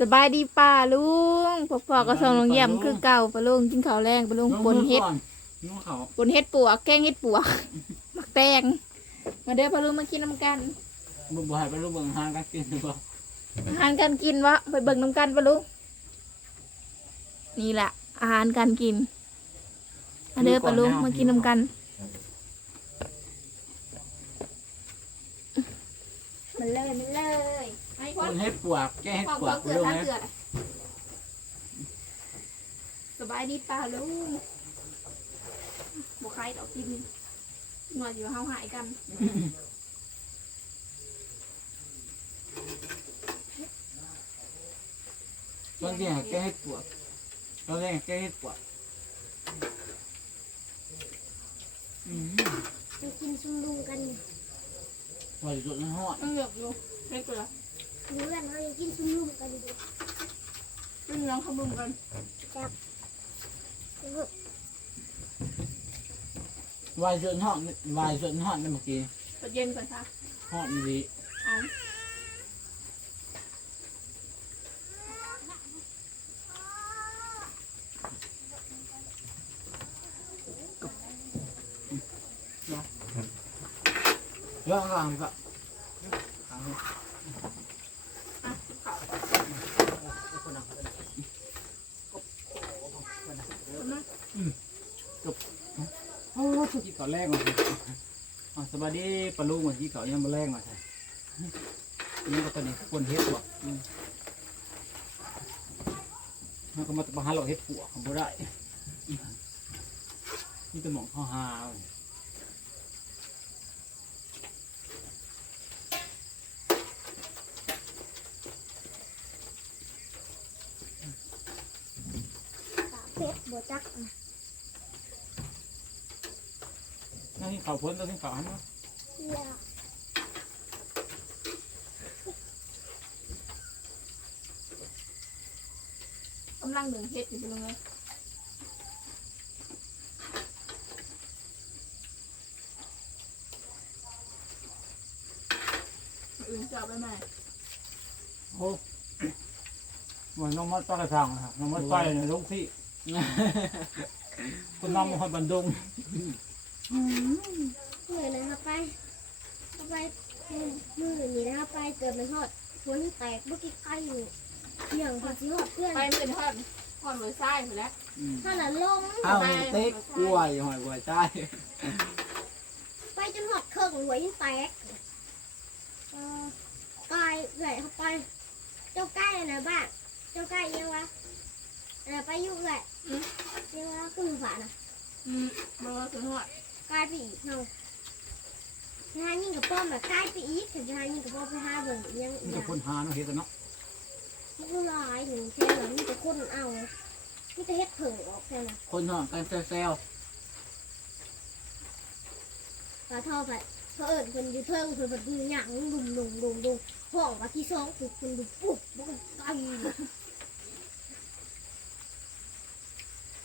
สบายดีป้าลุงพวกพ่อก็ส่งลงเยี่ยมคือเก่าป้าลุงกินข้าวแรงป้าลุงปนเฮ็ดน้องเขาปนเฮ็ดปวกแกงเฮ็ดปวกมักแตงมาเด้อป้าลุงมากินน้ำกันบุบหายไปรูปเบิ่งหางกันกินหรือเปล่าอาหารการกินวะไปเบิ่งน้ำกันป้าลุงนี่แหละอาหารการกินมาเด้อป้าลุงมากินน้ำกันมันเลยมันเลยไอ้ คคนนเฮ็ดปวกแกเฮ็ดของปวเกลืกอรู้ทาไหมเกลือสบายดีป้าลุงบุคายดอกกินหน่วยอยู่เฮาหายกันตอนที่หาแกเฮ็ดปวกตอนแรกแกเฮ็ดปวกอืมไปกินซุมลุงกันอยู่ว่าอยู่จุดนั้นฮอดต้องเหลือกอยู่ไม่เกลือ เพื่อนเขายังกินซุมลุงกันอยู่เป็นน้องขบุมกันวายจุดฮอดวายจุดฮอดนั่นเมื่อกี้ตอนเย็นก่อนค่ะฮอดดีเอาเยอะกลางก็ อะเขามา โอ้ชุดที่เขาแรกมาสิอ๋อสวัสดีปลาลูกเหมือนที่เขายังมาแรกมาใช่นี่ก็ตอนนี้คนเฮ็ดปวกอืมมันก็มาตะหาเราเฮ็ดปวกเขาบ่ได้นี่จะมองขาหาเอาปากเป็ดบัวจักอะ นั่น ที่เขาพ้นตัวที่เขาหันมาแล้วกำลังหนึ่งเฮ็ดอยู่เป็นไงอื่นจะเอาไปไหนโอ้เหมือนน้องมัดปลากระชังนะครับน้องมัดไปในลูกพี่ คุณน้องมาบันดง เหนื่อยนะครับไปเอาไปมือนี่นะครับไปเกิดมันทอดหัวนี่แตกเมื่อกี้ใกล้อยู่เหี่ยงพอสิหอดเพื่อนไปเป็นทอดทอดเลยไส้ไปแล้วถ้าหละลงเอาเต็กกล้วยหอยกล้วยใต้ไปจนหอดเครื่องหัวยิ่งแตกเออกายไหลเข้าไป เจ้าใกล้นะบ้านเจ้าใกล้ยังวะอะไรไปยุ่งเลยยังวะขึ้นฝานะอืมเบอร์สุดทอด กลายไปอีกเนาะไปหายิงกับป้อมแบบกลายไปอีกถึงจะหายิงกับป้อมไปหาเบิ่งยังอีนี่กก็อะคนหาเนาะเฮ็ดกันเนาะผู้ร้ายหนึ่งแค่นั้นมีแต่คนเอามีแต่เฮ็ดเผิงออกแค่นั้นคนหอกันแซวปลาทอดไปเพราะเอิญคนอยู่เทิงคนแบบหยังดุมดุมดุมดุมห้องว่าที่สองคือคนดุปุ๊บปุ๊บไกลๆ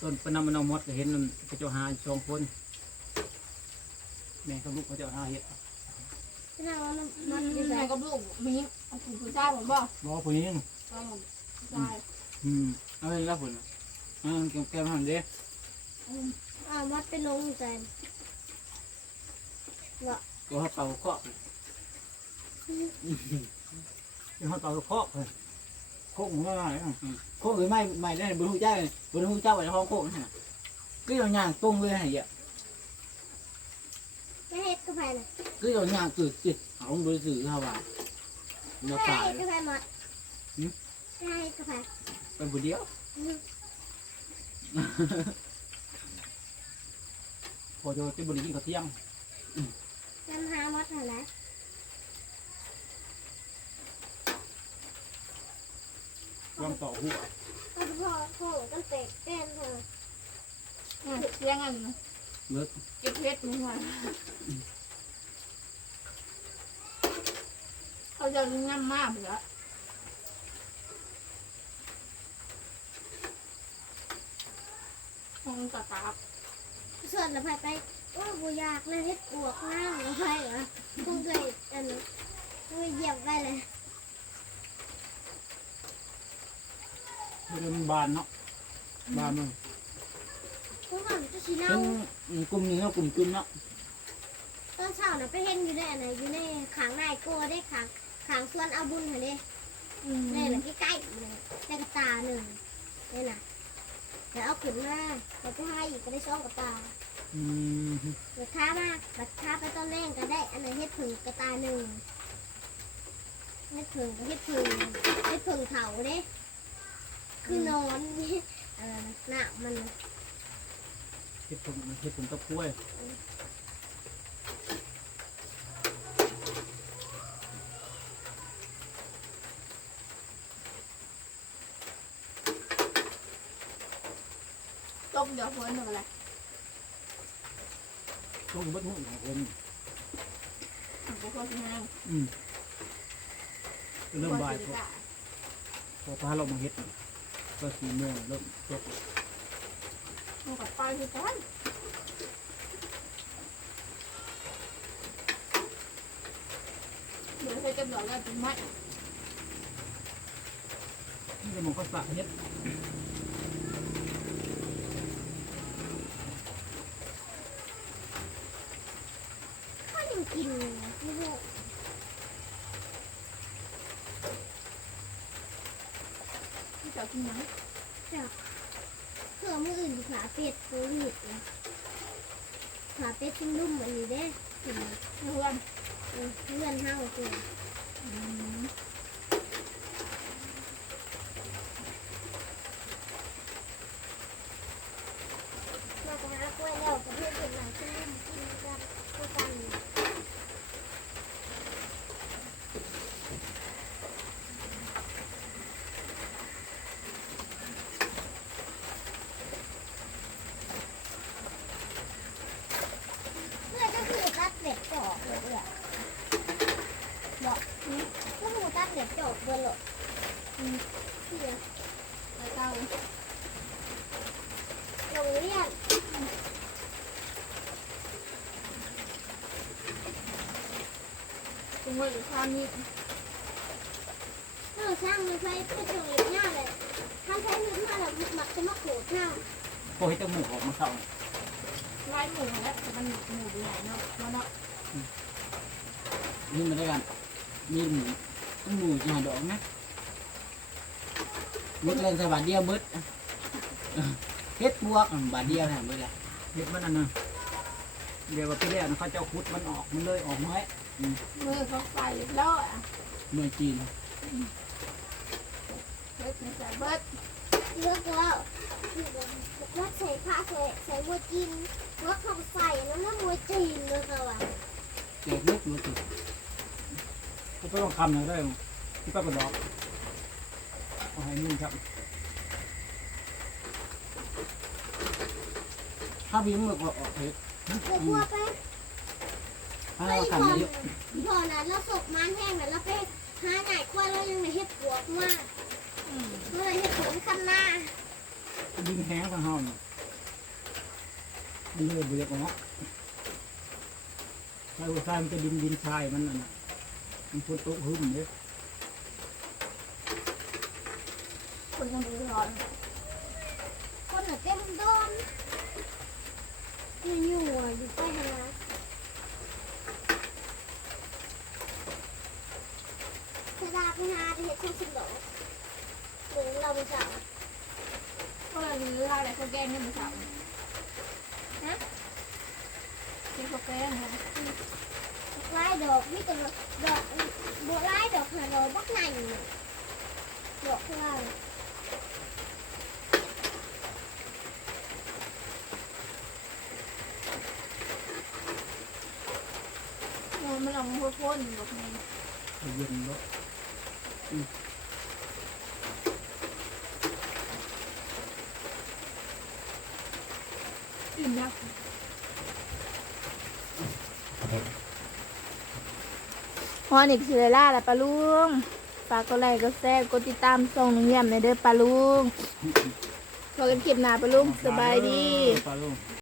ต้นปนำมันเอาหมดก็เห็นมันกระเจ้าหาสองคน แม่กับลูกเขาเจ้าหาเฮ็ดขนาดว่ามันมัมันนมีดีใจแม่กับลูกมีเอาผูกผู้ชายผมบอกรอผู้หญิงก็ผมผู้ชายอืมเอาไปแล้วพุ่นอ่าแก้มแก้มหันเด้อ้าวมัดไปลงใจก็เขาเป่าเคาะเขาเป่าเคาะเลยโค้งว่าอะไรอะโค้งหรือไม่ไม่ได้บนหูเจ้าบนหูเจ้าไว้ในห้องโค้งนี่นะก็อย่างย่างตรงเลยไงอะไม่เฮ็ดกาแฟน่ะ cứ rồi nhà cử kịch không đối xử sao bà ไม่ nó ให้ phải กาแฟมัดหืมไม่ให้กาแฟเป็นผู้เดียวอืมพอจะจะบริกินข้าวเที่ยงจำหามัดหาแล้ววางต่อหัวพอพอพอกันเตะแก้มเธออืมเลี้ยงอัน เลิกเก็บเพชรมึงไว้เขาจะง่ำมากเหรอห้องตาตาส่วนละไปไปโอ้บูอยากเลยเฮ็ดปวกหน้าหรือไปเหรอคงเคยอันนั้นคงเหยียบไปเลยเรื่องมันบานเนาะบานมัน เพราะว่ามันจะสีเน่าเป็นกลุ่มหนึงเนาะกลุ่มจุ่มเนาะตอนเช้าน่ะไปเห็นอยู่ในอันไหนอยู่ในขางนายโก้ได้ขางขางส่วนเอาบุญเหรอเด้อืมนี่แหละใกล้ๆเลยได้กระตาหนึ่งนี่น่ะแล้วเอาขึ้นมาแล้วไปให้อีกก็ได้สองกระตาอืมราคามากราคาไปต้นแรกก็ได้ อันไหนเฮ็ดผึ่งกระตาหนึ่งเฮ็ดผึ่งก็เฮ็ดผึ่งเฮ็ดผึ่งเถาเด้คือนอนนี่เออหนักมัน เฮ็ดผมเฮ็ดผมกับกล้วยต้มเดี๋ยวเพิ่นหนึ่งอะไรต้องเบิดหุ่นของคนทำกูโคตรแห้งอืมเริ่มบ่ายพอพอพาเรามาเฮ็ดก็สี่โมงเริ่มตก มันกับปลาคือกันเดี๋ยวใส่กระดอกแล้วเป็นไม้นี่ก็มันก็สะเฮ็ดก็ยังกินเลยนะไม่รู้ที่เจ้ากินหยังเพื่อมืออื่นขาเป็ดตัวหยุดนะขาเป็ดชิ้นนุ่มอันนี้เด้กินเพื่อนเพื่อนห้างตัว อืม มาจะหากล้วยแล้วก็เพื่อนเป็นหลังชิ้นนุ่มกินกันก็กัน เพื่อนก็คือตัดเหล็กจอกเลยอะบอกก็คือตัดเหล็กจอกเบอร์หลดเพื่อ แล้วเจ้า โรงเรียน ตรงไว้อยู่ข้างนี้เออช่างมันใช้เพื่อโรงเรียนง่าเลยท่าใช้เงินมาแล้วหมักจะมาโขดหน้าพอเฮ็ดจมูออกมาเข้าไล่หมูแล้วแต่มันหมูดีไหนเนาะเนาะเนาะนี่มาได้กันมีหมูหมูจะหาดอกนะมึดเล่นใส่บาทเดียวมดเฮ็ดบวกบาทเดียวแหละมึดละเฮ็ดมันอันนั้นเดี๋ยวว่าไปเรียกเขาเจ้าคุดมันออกมันเลยออกเมื่อย มือเขาใส่แล้วอะเมื่อยจีนเบิดไม่ใส่เบิดเลือกแล้วว่าใส่ผ้าใส่ใส่บัวจีนว่าเขาใส่แล้วน้ำบัวจีนเลยก็ว่าเจ็บลึกมือจีก็ต้องคำหนึ่งได้ที่ป้ากระดอกเอาให้นิ่งครับถ้าวิ่งมือก็ออกเฮ็ดเดี๋ยวบัวไปถ้าไปเรา พอพอนั้นเราสกมันแห้งแล้วเราไปหาใหญ่ควายเรายังไม่เห็ดปวกมากอืมเมื่อไรเห็ดผลขั้นหน้าดินแห้งทางเฮาเนี่ยมันเลยเบื่อของเนาะถ้าอุตส่าห์มันจะดินดินทรายมันน่ะมันพุทตุหึ่มเนี่ยคนคนดูร้อนคนน่ะเต็มโดนยู่อยู่อะอยู่ไปทางนั้นเธอดาไปหางสิบโหลหรือเราไปจับก็เลยรื้ออะเล ดอกนี่ก็ดอกบัวไล่ดอกหาดอกบักไหนดอกคืออะไรมันเอามาพ่นแบบนี้เย็นเนาะ อิ่มแล้วฮอนิกสิเลล่าละปลาลุงฝากกดไลค์กดแชร์กดติดตามส่งน้องเยี่ยมในเด้อปลาลุงพบกันคลิปหน้าปลาลุงสบายดี ปลาลุง